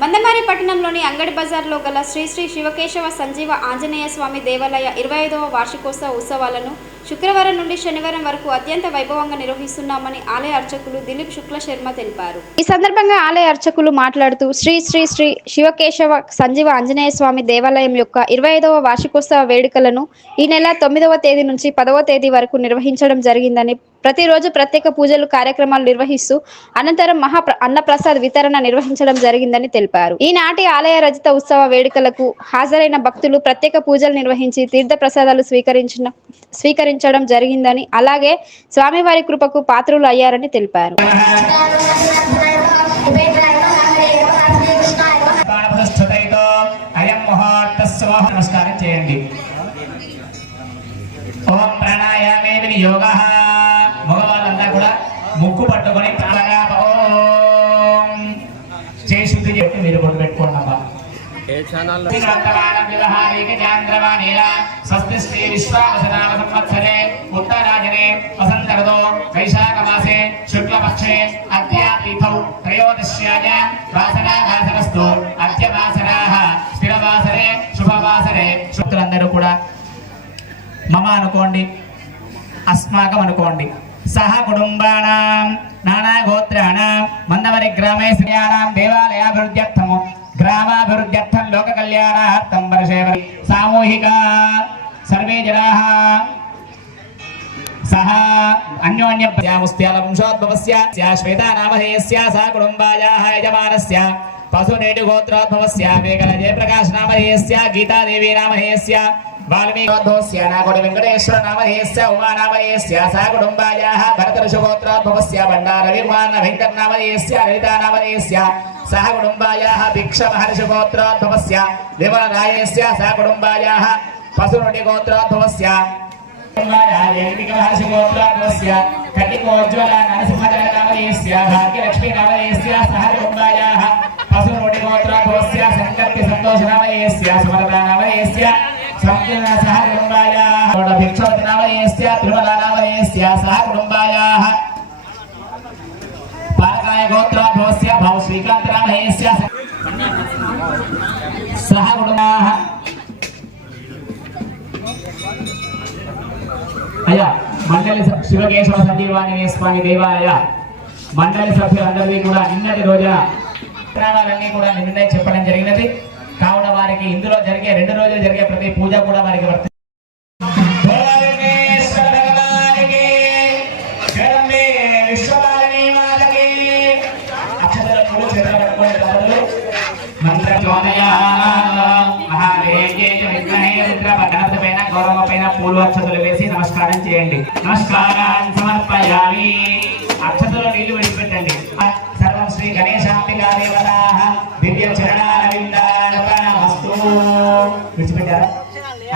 మందమారి పట్టణంలోని అంగడి బజార్లో గల శ్రీ శ్రీ శివకేశవ సంజీవ ఆంజనేయ స్వామి దేవాలయ 25వ వార్షికోత్సవ ఉత్సవాలను శుక్రవారం నుండి శనివారం వరకు అత్యంత వైభవంగా నిర్వహిస్తున్నామని ఆలయ అర్చకులు దిలీప్ శుక్ల శర్మ తెలిపారు. ఈ సందర్భంగా ఆలయ అర్చకులు మాట్లాడుతూ శ్రీ శ్రీ శ్రీ శివకేశవ సంజీవ ఆంజనేయ స్వామి దేవాలయం యొక్క 25వ వార్షికోత్సవ వేడుకలను ఈ నెల 9వ తేదీ నుంచి 10వ తేదీ వరకు నిర్వహించడం జరిగిందని, ప్రతిరోజు ప్రత్యేక పూజలు కార్యక్రమాలు నిర్వహిస్తూ అనంతరం అన్నప్రసాద్ వితరణ నిర్వహించడం జరిగిందని తెలిపారు. ఈనాటి ఆలయ రజిత ఉత్సవ వేడుకలకు హాజరైన భక్తులు ప్రత్యేక పూజలు నిర్వహించి తీర్థ ప్రసాదాలు స్వీకరించడం జరిగిందని, అలాగే స్వామివారి కృపకు పాత్రులు అయ్యారని తెలిపారు. నమస్కారం చేయండి. ఓం ప్రాణాయామే యోగః. మగవాళ్ళంతా కూడా ముక్కు పట్టుకొని ఓం చేయి శుద్ధి చెప్పి మీరు కొట్టు పెట్టుకోండి అమ్మా. ఉత్తరాజనే వసంతరదో వైశాఖమాసే శుక్లపక్షే అద్యాతిథౌ త్రయోదశ్యాయ వాసనావాసనస్తు అద్యవాసనాః స్థిరవాసరే శుభవాసరే. శుక్రులందరూ కూడా మమ అనుకోండి, అస్మాకం అనుకోండి. సహ కుటుంబానాం నానా గోత్రాణం మందమరి గ్రామే శ్రీయానాం దేవాలయాభివృద్ధ్యర్థము గ్రామాభివృద్ధ్యర్థం లోక కళ్యాణార్థం వర్షే సామూహిక సర్వే జనాః సహ అన్యోన్యముస్త్యాలంశోద్భవస్య శ్వేతా నామధేయస్య సహ కుటుంబాయాః యజమానస్య పశునేటి గోత్రోద్భవస్య మేఘల జయప్రకాశ్ నామధేయస్య గీతాదేవి నామధేయస్య వాల్మీకోద్భవస్య నాగోడి వెంకటేశ్వర నామధేయస్య ఉమా నామధేయస్య సహ కుటుంబాయాః భరతర్షుగోత్రోద్భవస్య బండార విమాన వెంకట నామధేయస్య లలితా నామధేయస్య సహ కుటుంబాయాః భిక్ష మహర్షిగోత్రోద్భవస్య విమలరాయస్య సహ కుటుంబాయాః పశునుడి గోత్రోద్భవస్య మహర్షిగోత్రోద్భవస్య కటికోజ్వల నరసింహజన నామధేయస్య భాగ్యలక్ష్మీ నామధేయస్య సహ కుటుంబాయాః పశునుడి గోత్రోద్భవస్య సంకర్తి సంతోష నామధేయస్య సుమలతా నామధేయస్య సంకీర్ణ సహ కుటుంబాయాః భిక్షవతి నామధేయస్య తిరుమల నామధేయస్య సహ కుటుంబాయాః పాలకాయ గోత్రోద్భవస్య భావ శ్రీకాంత నామధేయస్య సహ కుటుంబాః. అయ్యా మండలి శివకేశవ సంజీవాంజనేయ స్వామి దేవాలయ మండలి సభ్యులందరికీ కూడా నిన్నటి రోజున విగ్రహాలన్నీ కూడా నిన్నే చెప్పడం జరిగినది. కావున వారికి ఇందులో జరిగే 2 రోజులు జరిగే ప్రతి పూజ కూడా వారికి వర్తి గౌరవ పైన పూలు అక్షతలు వేసి నమస్కారం చేయండి. నమస్కారాన్ని సమర్పయామి. అక్షతలో నీళ్లు విడిచిపెట్టండి. సర్వం శ్రీ గణేశాంబికా దేవతాః దివ్య చరణారవిందార్పణమస్తు. విడిచిపెట్టారా?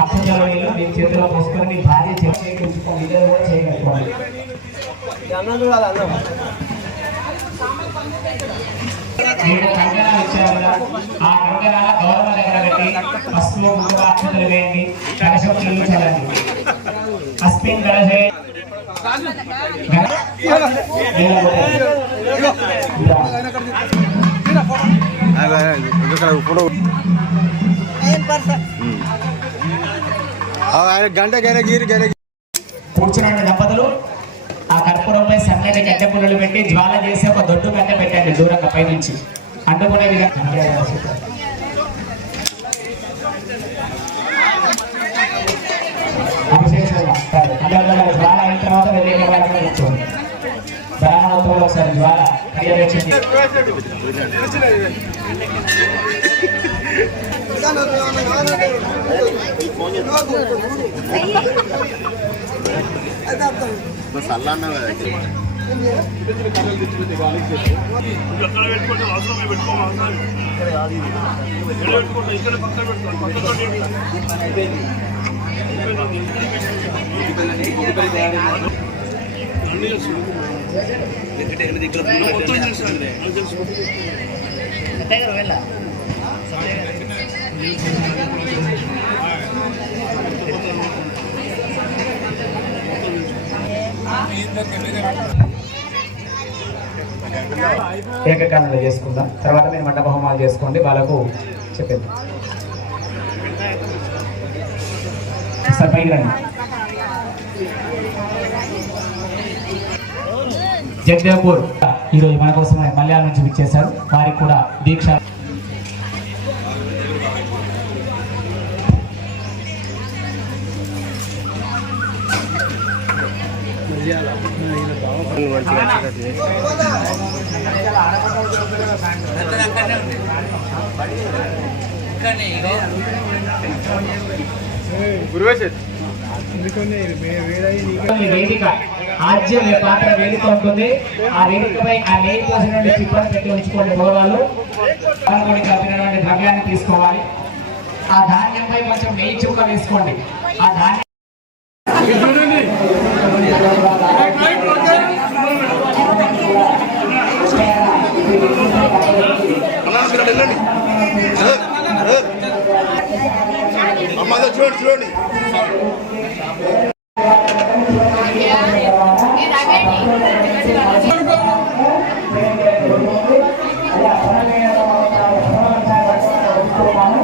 అక్షతలో నీళ్లు మీ చేతిలో పోసుకొని మీ భార్య చేతికి ఉంచుకోండి. ఇద్దరు కూడా చేయగలుగుకోండి. మీరు కంకణాలు ఇచ్చారు కదా, ఆ కంకణాల గౌరవ దగ్గర పెట్టి పసుపు కుంకుమ అక్షతలు వేయండి. కలశం నీళ్లు చల్లండి. అస్మిన్ కలశే కూర్చున్న దంపతులు ఆ కర్పూరంపై సన్నటి కట్టె పుల్లలు పెట్టి జ్వాల చేసి ఒక దొడ్డు కట్టె పెట్టండి దూరంగా పైనుంచి అంటుకునే విధంగా. జ్వాల అయిన తర్వాత వెళ్ళే కూర్చోండి. బ్రాహ్మణోత్సవంలో ఒకసారి జ్వాల పర్యవేక్షించి ఏకకాలంలో చేసుకుందాం. తర్వాత మీరు మండప హోమాలు చేసుకోండి. వాళ్ళకు చెప్పండి. సార్ పైకి రండి. జగదేవ్పూర్ ఈరోజు మన కోసం మలయాళం నుంచి విచ్చేశారు. వారికి కూడా దీక్ష వేదిక ఆజ్యం పాత్ర వేదిక ఉంటుంది. ఆ వేదికపై ఆ నెయ్యి పోసినటువంటి చిప్పలు పెట్టి ఉంచుకోండి. భోగాలు పాల్గొని కలిపినటువంటి ద్రవ్యాన్ని తీసుకోవాలి. ఆ ధాన్యంపై కొంచెం నెయ్యి చుక్క వేసుకోండి. ఆ ధాన్యం చూడండి చూడండి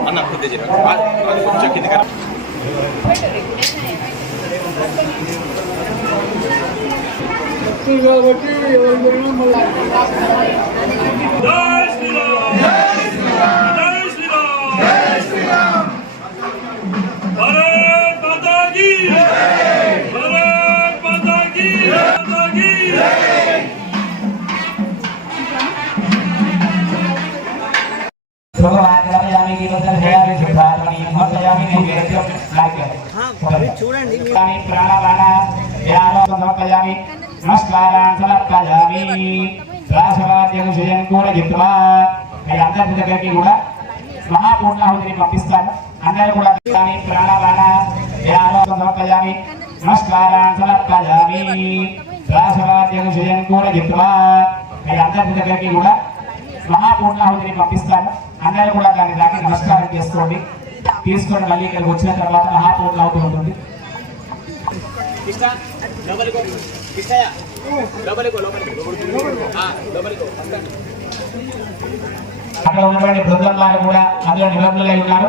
అన్న కొంచెం కింది కదా చూడండి నమస్కారాన్ని సమర్పయామి. రాసవాద్యం విజయం కూడా చెప్తున్నా. మీ అందరి దగ్గరికి కూడా మహాపూర్ణాహుతిని పంపిస్తాను. అందరూ కూడా ప్రాణాపాన సమర్పయామి. నమస్కారాన్ని సమర్పయామి. రాసవాద్యం విజయం కూడా చెప్తున్నా. మీ అందరి దగ్గరికి కూడా మహాపూర్ణాహుతిని పంపిస్తాను. అందరూ కూడా దాని దానికి నమస్కారం చేసుకోండి. తీసుకొని మళ్ళీ ఇక్కడికి వచ్చిన తర్వాత మహాపూర్ణాహుతి ఉంటుంది. అక్కడ ఉన్నటువంటి బృందం వారు కూడా అందులో నిమగ్నులై ఉన్నారు.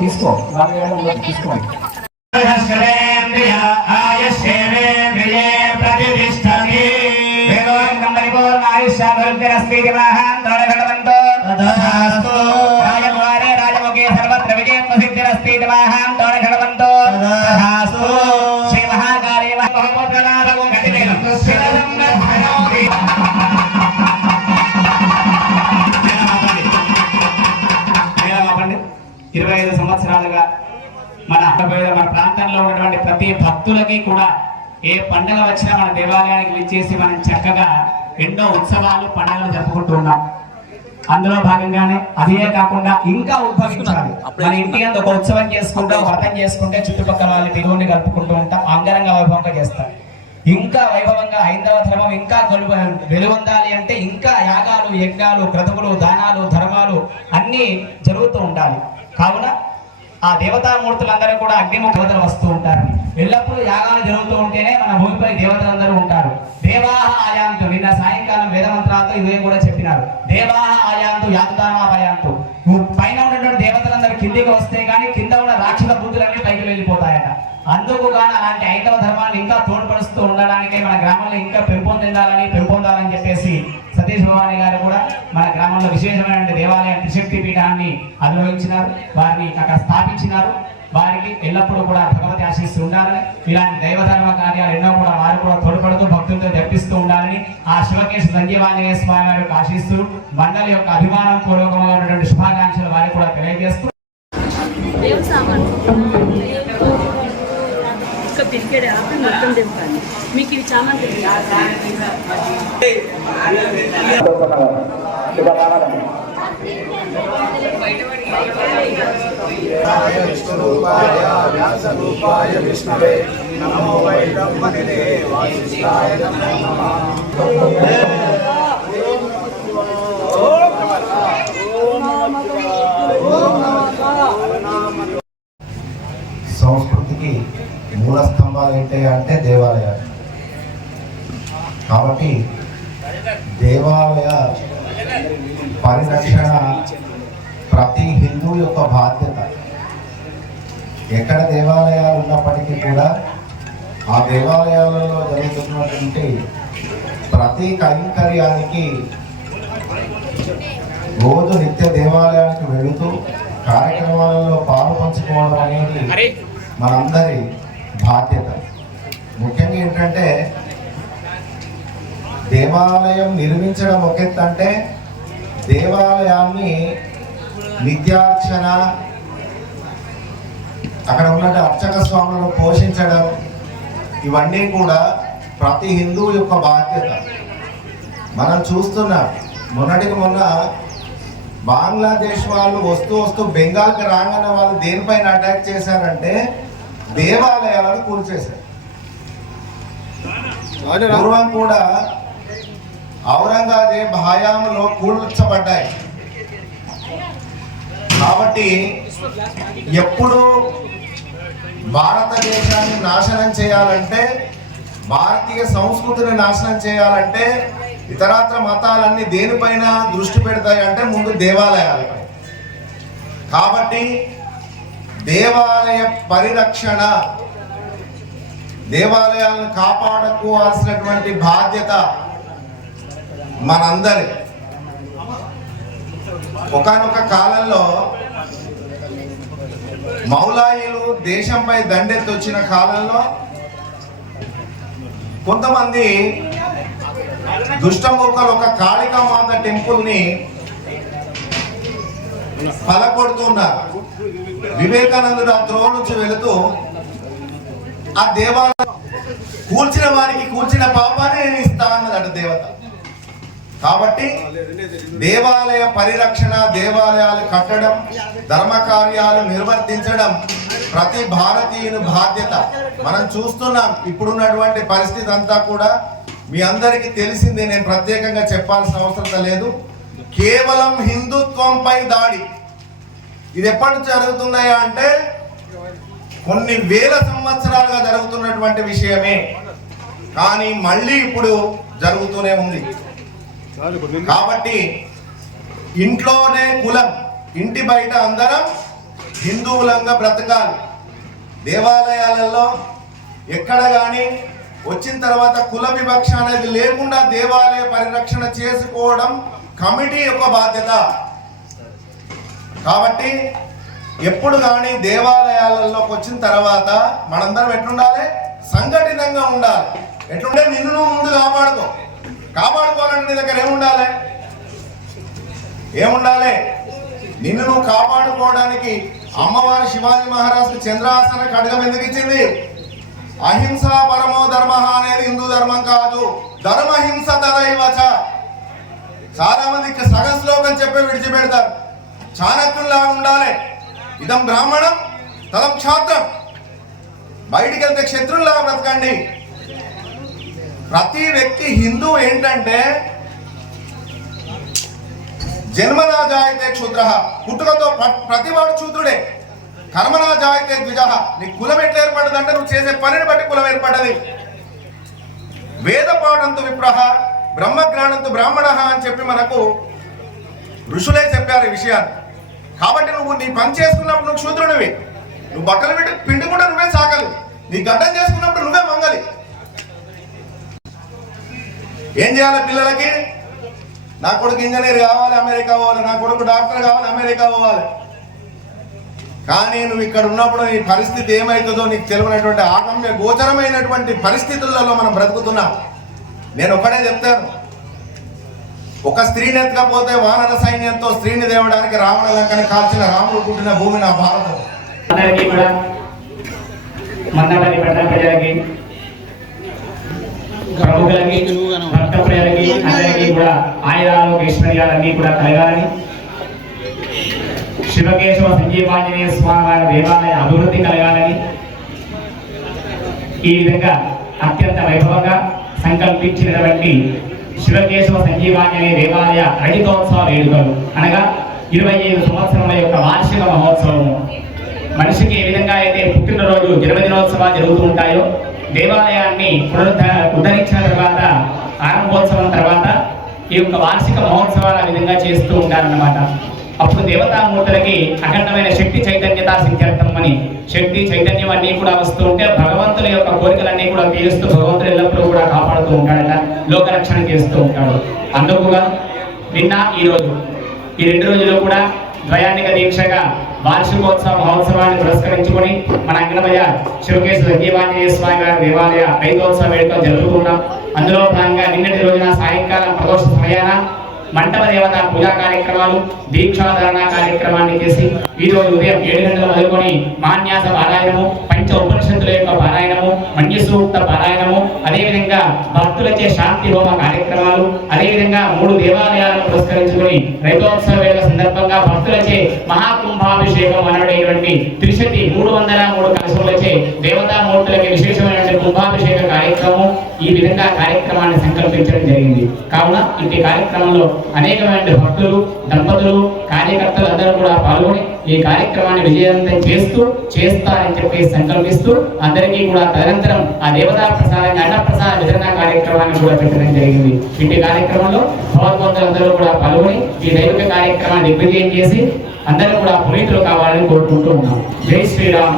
తీసుకో తీసుకోండి. రాజముఖే సర్వత్ర విజయ ప్రసిద్ధిరస్తి శ్రీ మహాకాళీ ఇరవై 25 సంవత్సరాలుగా మన ప్రాంతంలో ఉన్నటువంటి ప్రతి భక్తులకి కూడా ఏ పండుగ వచ్చినా మన దేవాలయానికి విచ్చేసి మనం చక్కగా ఎన్నో ఉత్సవాలు పండుగలు జరుపుకుంటూ ఉన్నాం. అందులో భాగంగానే అదే కాకుండా ఇంకా ఉద్భవించాలి. మన ఇంటి అంత ఒక ఉత్సవం చేసుకుంటే వ్రతం చేసుకుంటే చుట్టుపక్కల వాళ్ళ దేవుణ్ణి కలుపుకుంటూ ఉంటాం. అంగరంగ వైభవంగా చేస్తాం. ఇంకా వైభవంగా హైందవ ధర్మం ఇంకా వెలువొందాలి అంటే ఇంకా యాగాలు, యజ్ఞాలు, క్రతువులు, దానాలు, ధర్మాలు అన్ని జరుగుతూ ఉండాలి. కావున ఆ దేవతామూర్తులందరూ కూడా అగ్నిముఖ దేవతలు వస్తూ ఉంటారు. ఎల్లప్పుడూ యాగాలు జరుగుతూ ఉంటేనే మన భూమిపై దేవతలందరూ ఉంటారు. దేవాహ ఆయాంతు, నిన్న సాయంకాలం వేదమంత్రాలతో ఇదే కూడా చెప్పినారు. దేవాహ ఆయాంతు యాతుదానాభయాంతు. పైన ఉన్నటువంటి దేవతలందరూ కిందికి వస్తే కానీ కింద ఉన్న రాక్షస బుద్ధులన్నీ పైకి వెళ్ళిపోతాయట. అందుకు గాను అలాంటి ఐదవ ధర్మాన్ని ఇంకా తోడ్పడుస్తూ ఉండడానికే మన గ్రామంలో ఇంకా పెంపొందాలని చెప్పేసి సతీష్ భవాని గారు కూడా మన గ్రామంలో విశేషమైన దేవాలయ త్రిశక్తి పీఠాన్ని అనుభవించినారు. వారిని అక్కడ స్థాపించినారు. వారికి ఎల్లప్పుడూ కూడా భగవతి ఆశీస్సు ఉండాలని, ఇలాంటి దైవధర్మ కార్యాలు ఎన్నో కూడా వారు కూడా తోడ్పడుతూ భక్తులతో జరిపిస్తూ ఉండాలని ఆ శివకేశ సంజీవాంజనేయ స్వామి వారి యొక్క ఆశీస్సులు, మండలి యొక్క అభిమానం పూర్వకంగా ఉన్నటువంటి శుభాకాంక్షలు వారికి కూడా తెలియజేస్తూ పిరికెడే మొత్తం దింపాలి. మీకు ఇవి చామంతి వ్యాసరూపాయ విష్ణవే నమో వై బ్రహ్మనిధే వాసిష్ఠాయ నమః. సంస్కృతికి మూల స్తంభాలు ఏంటి అంటే దేవాలయాలు. కాబట్టి దేవాలయ పరిరక్షణ ప్రతి హిందూ యొక్క బాధ్యత. ఎక్కడ దేవాలయాలు ఉన్నప్పటికీ కూడా ఆ దేవాలయాలలో జరుగుతున్నటువంటి ప్రతి కైంకర్యానికి రోజు నిత్య దేవాలయానికి వెళుతూ కార్యక్రమాలలో పాలు పంచుకోవడం అనేది మనందరి బాధ్యత. ముఖ్యంగా ఏంటంటే దేవాలయం నిర్మించడం ఒక ఎత్తు అంటే దేవాలయాన్ని నిత్యార్చన, అక్కడ ఉన్నట్టు అర్చక స్వాములను పోషించడం, ఇవన్నీ కూడా ప్రతి హిందువు యొక్క బాధ్యత. మనం చూస్తున్నాం, మొన్నటికి మొన్న బంగ్లాదేశ్ వాళ్ళు వస్తూ బెంగాల్కి రాగానే వాళ్ళు దేనిపైన అటాక్ చేశారంటే దేవాలయాలను కూల్చేశారు. పూర్వం కూడా ఔరంగజేబ్ హయాంలో కూల్చబడ్డాయి. కాబట్టి ఎప్పుడు భారతదేశాన్ని నాశనం చేయాలంటే, భారతీయ సంస్కృతిని నాశనం చేయాలంటే ఇతరత్ర మతాలన్నీ దేనిపైన దృష్టి పెడతాయి అంటే ముందు దేవాలయాలపై. కాబట్టి దేవాలయ పరిరక్షణ, దేవాలయాలను కాపాడుకోవాల్సినటువంటి బాధ్యత మనందరి. ఒకానొక కాలంలో మౌలాయిలు దేశంపై దండెత్తి వచ్చిన కాలంలో కొంతమంది దుష్టమూకలు ఒక కాళికామాత టెంపుల్ ని పలకొడుతున్నారు. వివేకానందుడు ఆ త్రోవ నుంచి వెళుతూ ఆ దేవాలయం కూల్చిన వారికి కూల్చిన పాపాన్ని నేను ఇస్తా అన్నదట దేవత. కాబట్టి దేవాలయ పరిరక్షణ, దేవాలయాలు కట్టడం, ధర్మ కార్యాలు నిర్వర్తించడం ప్రతి భారతీయుని బాధ్యత. మనం చూస్తున్నాం ఇప్పుడున్నటువంటి పరిస్థితి అంతా కూడా మీ అందరికీ తెలిసిందే, నేను ప్రత్యేకంగా చెప్పాల్సిన అవసరం లేదు. కేవలం హిందుత్వంపై దాడి. ఇది ఎప్పటి జరుగుతున్నాయా అంటే కొన్ని వేల సంవత్సరాలుగా జరుగుతున్నటువంటి విషయమే, కానీ మళ్ళీ ఇప్పుడు జరుగుతూనే ఉంది. కాబట్టి ఇంట్లోనే కులం, ఇంటి బయట అందరం హిందువులంగా బ్రతకాలి. దేవాలయాలలో ఎక్కడ కానీ వచ్చిన తర్వాత కుల వివక్ష అనేది లేకుండా దేవాలయ పరిరక్షణ చేసుకోవడం కమిటీ యొక్క బాధ్యత. కాబట్టి ఎప్పుడు కానీ దేవాలయాలలోకి వచ్చిన తర్వాత మనందరం ఎట్లుండాలి? సంఘటితంగా ఉండాలి. ఎట్లుంటే నిన్ను నువ్వు ముందు కాపాడుకోవాలంటే నీ దగ్గర ఏముండాలి? నిన్ను నువ్వు కాపాడుకోవడానికి అమ్మవారి శివాజీ మహారాజు చంద్రాసన ఖడ్గం ఎందుకు ఇచ్చింది? అహింస పరమో ధర్మ అనేది హిందూ ధర్మం కాదు, ధర్మహింస తదైవచ. చాలా మంది సగం శ్లోకం చెప్పి విడిచిపెడతారు. చాణక్యుల్లా ఉండాలి. ఇదం బ్రాహ్మణం తదం క్షాత్రం. బయటికి వెళ్తే క్షత్రుల్లా బ్రతకండి. ప్రతి వ్యక్తి హిందూ ఏంటంటే జన్మనా జాయతే క్షుద్ర, పుట్టుకతో ప్రతివాడు శూద్రుడే. కర్మనా జాయతే ద్విజ, నీ కులం ఎట్లా ఏర్పడ్డదంటే నువ్వు చేసే పనిని బట్టి కులం ఏర్పడ్డది. వేద పాఠంతో విప్రహ, బ్రహ్మజ్ఞానంతో బ్రాహ్మణ అని చెప్పి మనకు ఋషులే చెప్పారు ఈ విషయాన్ని. కాబట్టి నువ్వు నీ పని చేసుకున్నప్పుడు నువ్వు శూద్రునివి. నువ్వు బట్టలు పెట్టి పిండి కూడా నువ్వే సాకలి. నీ గడ్డం చేసుకున్నప్పుడు నువ్వే మంగలి. ఏం చేయాలి? పిల్లలకి నా కొడుకు ఇంజనీర్ కావాలి, అమెరికా పోవాలి, నా కొడుకు డాక్టర్ కావాలి, అమెరికా పోవాలి. కానీ నువ్వు ఇక్కడ ఉన్నప్పుడు నీ పరిస్థితి ఏమవుతుందో నీకు తెలియనటువంటి ఆగమ్య గోచరమైనటువంటి పరిస్థితులలో మనం బ్రతుకుతున్నాం. నేను ఒకటే చెప్తాను, ఒక స్త్రీని ఎత్తకపోతే వానర సైన్యంతో స్త్రీని దేవడానికి రావణ లంకని కాల్చిన రాముడు పుట్టిన భూమి నా భారతం. అందరికీ కూడా మందపల్లి పట్టణ ప్రజలకి, ప్రముఖులకి, భక్త ప్రజలకి అందరికీ కూడా ఆయురాలు ఐశ్వర్యాలన్నీ కూడా కలగాలని, శివకేశవ సంజీవాంజనేయ స్వామి వారి దేవాలయ అభివృద్ధి కలగాలని ఈ విధంగా అత్యంత వైభవంగా సంకల్పించినటువంటి శివకేశవ సంజీవాంజనేయ దేవాలయ రజతోత్సవ వేడుకలు అనగా 25 సంవత్సరముల యొక్క వార్షిక మహోత్సవము. మనిషికి ఏ విధంగా అయితే పుట్టినరోజు జన్మదినోత్సవాలు జరుగుతూ ఉంటాయో, దేవాలయాన్ని ఉద్ధరించిన తర్వాత ఆరంభోత్సవం తర్వాత ఈ యొక్క వార్షిక మహోత్సవాలు ఆ విధంగా చేస్తూ ఉంటారన్నమాట. అప్పుడు దేవతామూర్తులకి అఖండమైన శక్తి చైతన్యత సిద్ధ్యర్థం అని శక్తి చైతన్యం అన్నీ కూడా వస్తూ ఉంటే భగవంతుల యొక్క కోరికలన్నీ కూడా తీరుస్తూ భగవంతుడు ఎల్లప్పుడూ కూడా కాపాడుతూ ఉంటాడట, లోకరక్షణ చేస్తూ ఉంటాడు. అందుకుగా నిన్న ఈరోజు ఈ 2 రోజులు కూడా ద్వయాన్నిక దీక్షగా వార్షికోత్సవ మహోత్సవాన్ని పురస్కరించుకొని మన అంగనబజార్ శివకేశవ సంజీవాంజనేయ స్వామి వారి దేవాలయ 5వ వేడుకలు జరుపుకున్నాం. అందులో భాగంగా నిన్నటి రోజున సాయంకాలం ప్రదోష సమయాన మంటప దేవత పూజా కార్యక్రమాలు, దీక్షాధారణ కార్యక్రమాన్ని చేసి ఈ రోజు ఉదయం 7 గంటల మొదలుకొని మాన్యాస పారాయణము, పంచ ఉపనిషత్తుల యొక్క పారాయణము, మన్యసూక్త పారాయణము, అదేవిధంగా భక్తులచే శాంతి హోమ కార్యక్రమాలు, అదేవిధంగా 3 దేవాలయాలను పురస్కరించుకొని రథోత్సవ వేళ సందర్భంగా భక్తులచే మహాకుంభాభిషేకం అనబడేటువంటి త్రిశతి 303 కలశములచే దేవతామూర్తులకి విశేషమైనటువంటి కుంభాభిషేక కార్యక్రమం ఈ విధంగా కార్యక్రమాన్ని సంకల్పించడం జరిగింది. కావున ఈ కార్యక్రమంలో అనేకమైన భక్తులు, దంపతులు, కార్యకర్తలు అందరూ కూడా పాల్గొని ఈ కార్యక్రమాన్ని విజయవంతం చేస్తారని చెప్పి సంకల్పిస్తూ అందరికీ కూడా తదనంతరం ఆ దేవతా ప్రసాదంగా అన్నప్రసాద వితరణ కార్యక్రమాన్ని కూడా పెట్టడం జరిగింది. ఇట్టి కార్యక్రమంలో భగవద్బంధులందరూ కూడా పాల్గొని ఈ దైవిక కార్యక్రమాన్ని దిగ్విజయం చేసి అందరూ కూడా పునీతులు కావాలని కోరుకుంటూ ఉన్నాం. జై శ్రీరామ్.